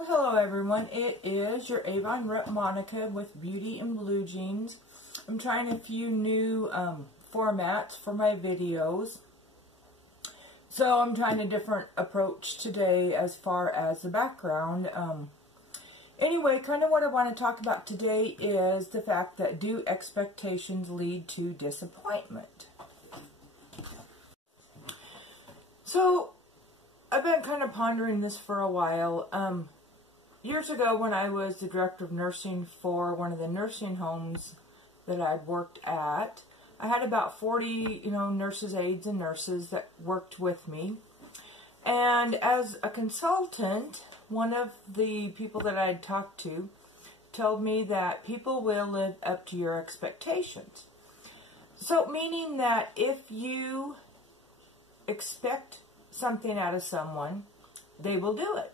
Well, hello everyone. It is your Avon rep Monica with Beauty and Blue Jeans. I'm trying a few new formats for my videos. So I'm trying a different approach today as far as the background. Anyway, kind of what I want to talk about today is the fact that do expectations lead to disappointment? So I've been kind of pondering this for a while. Years ago, when I was the director of nursing for one of the nursing homes that I'd worked at, I had about 40, nurses, aides, and nurses that worked with me. And as a consultant, one of the people that I'd talked to told me that people will live up to your expectations. So, meaning that if you expect something out of someone, they will do it.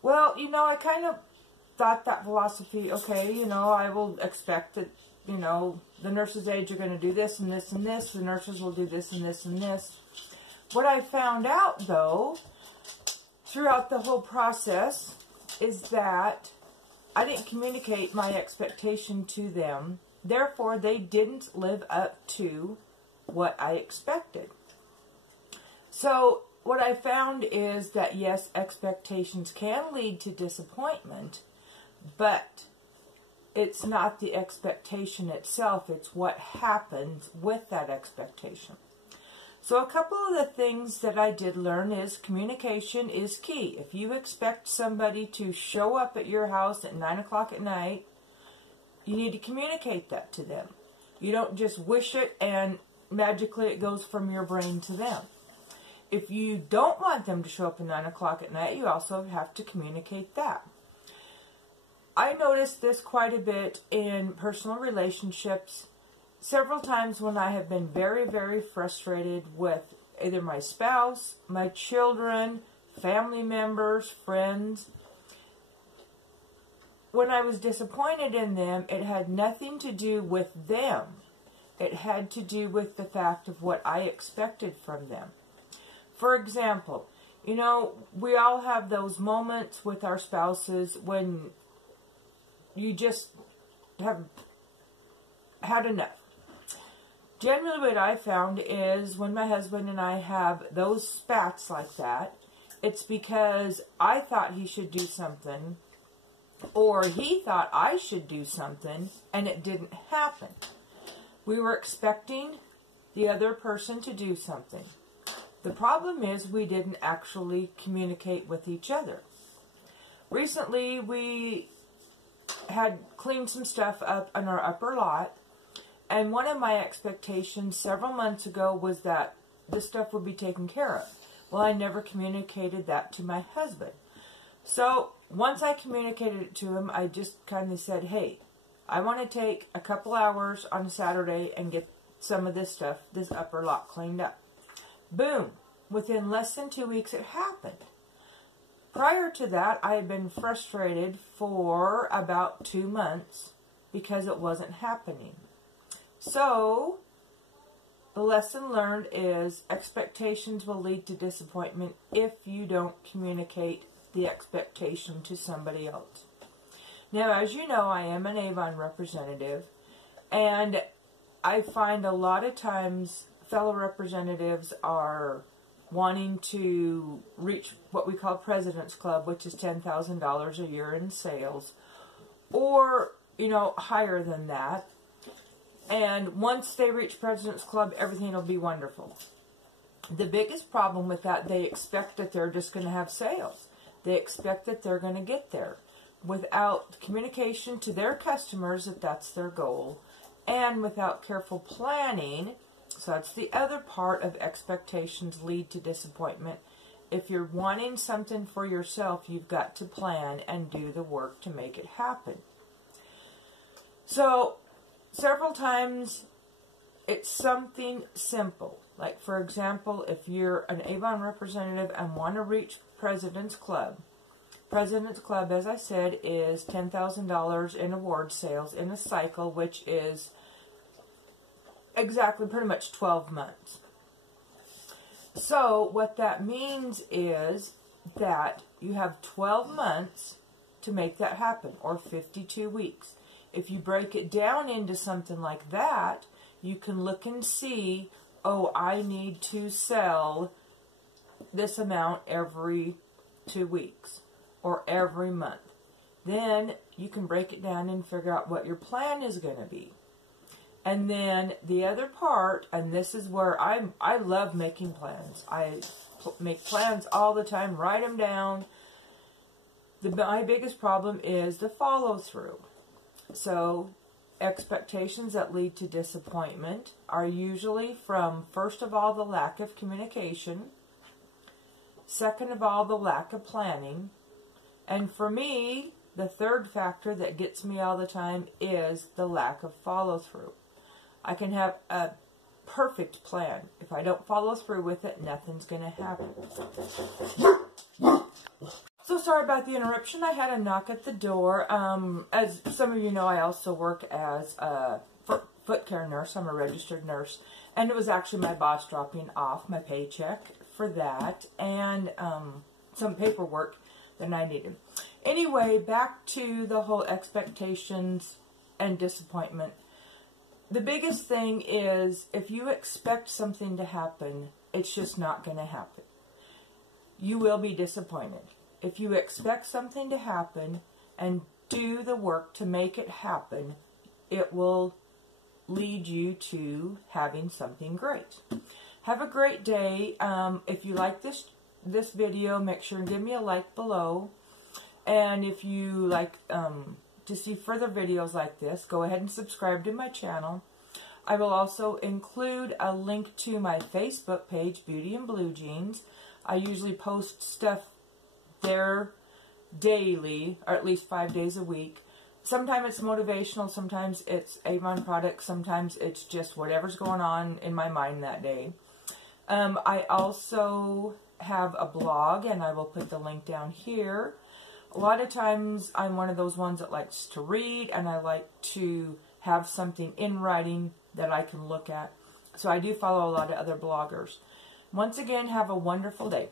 Well, I kind of thought that philosophy, okay, I will expect that, the nurses' aides are going to do this and this and this. The nurses will do this and this and this. What I found out, though, throughout the whole process, is that I didn't communicate my expectation to them. Therefore, they didn't live up to what I expected. So, what I found is that, yes, expectations can lead to disappointment, but it's not the expectation itself, it's what happens with that expectation. So a couple of the things that I did learn is communication is key. If you expect somebody to show up at your house at 9 o'clock at night, you need to communicate that to them. You don't just wish it and magically it goes from your brain to them. If you don't want them to show up at 9 o'clock at night, you also have to communicate that. I noticed this quite a bit in personal relationships. Several times when I have been very, very frustrated with either my spouse, my children, family members, friends. When I was disappointed in them, it had nothing to do with them. It had to do with the fact of what I expected from them. For example, we all have those moments with our spouses when you just have had enough. Generally what I found is when my husband and I have those spats like that, it's because I thought he should do something or he thought I should do something and it didn't happen. We were expecting the other person to do something. The problem is we didn't actually communicate with each other. Recently, we had cleaned some stuff up on our upper lot, and one of my expectations several months ago was that this stuff would be taken care of. Well, I never communicated that to my husband. So, once I communicated it to him, I just kind of said, hey, I want to take a couple hours on a Saturday and get some of this stuff, this upper lot, cleaned up. Boom. Within less than 2 weeks, it happened. Prior to that, I had been frustrated for about 2 months because it wasn't happening. So, the lesson learned is expectations will lead to disappointment if you don't communicate the expectation to somebody else. Now, as you know, I am an Avon representative, and I find a lot of times fellow representatives are wanting to reach what we call President's Club, which is $10,000 a year in sales, or, higher than that. And once they reach President's Club, everything will be wonderful. The biggest problem with that, they expect that they're just going to have sales. They expect that they're going to get there without communication to their customers that that's their goal, and without careful planning. So that's the other part of expectations lead to disappointment. If you're wanting something for yourself, you've got to plan and do the work to make it happen. So, several times, it's something simple. Like, for example, if you're an Avon representative and want to reach President's Club. President's Club, as I said, is $10,000 in award sales in a cycle, which is exactly pretty much 12 months. So what that means is that you have 12 months to make that happen, or 52 weeks. If you break it down into something like that, you can look and see, oh, I need to sell this amount every 2 weeks or every month. Then you can break it down and figure out what your plan is going to be. And then the other part, and this is where I love making plans. I make plans all the time, write them down. My biggest problem is the follow through. So expectations that lead to disappointment are usually from, first of all, the lack of communication, second of all, the lack of planning, and for me, the third factor that gets me all the time is the lack of follow through. I can have a perfect plan. If I don't follow through with it, nothing's going to happen. So sorry about the interruption. I had a knock at the door. As some of you know, I also work as a foot care nurse. I'm a registered nurse. And it was actually my boss dropping off my paycheck for that. And some paperwork that I needed. Anyway, back to the whole expectations and disappointment. The biggest thing is, if you expect something to happen, it's just not going to happen. You will be disappointed. If you expect something to happen and do the work to make it happen, it will lead you to having something great. Have a great day. If you like this video, make sure and give me a like below. And if you like to see further videos like this, go ahead and subscribe to my channel. I will also include a link to my Facebook page, Beauty and Blue Jeans. I usually post stuff there daily, or at least 5 days a week. Sometimes it's motivational, sometimes it's Avon products, sometimes it's just whatever's going on in my mind that day. I also have a blog, and I will put the link down here. A lot of times I'm one of those ones that likes to read, and I like to have something in writing that I can look at. So I do follow a lot of other bloggers. Once again, have a wonderful day.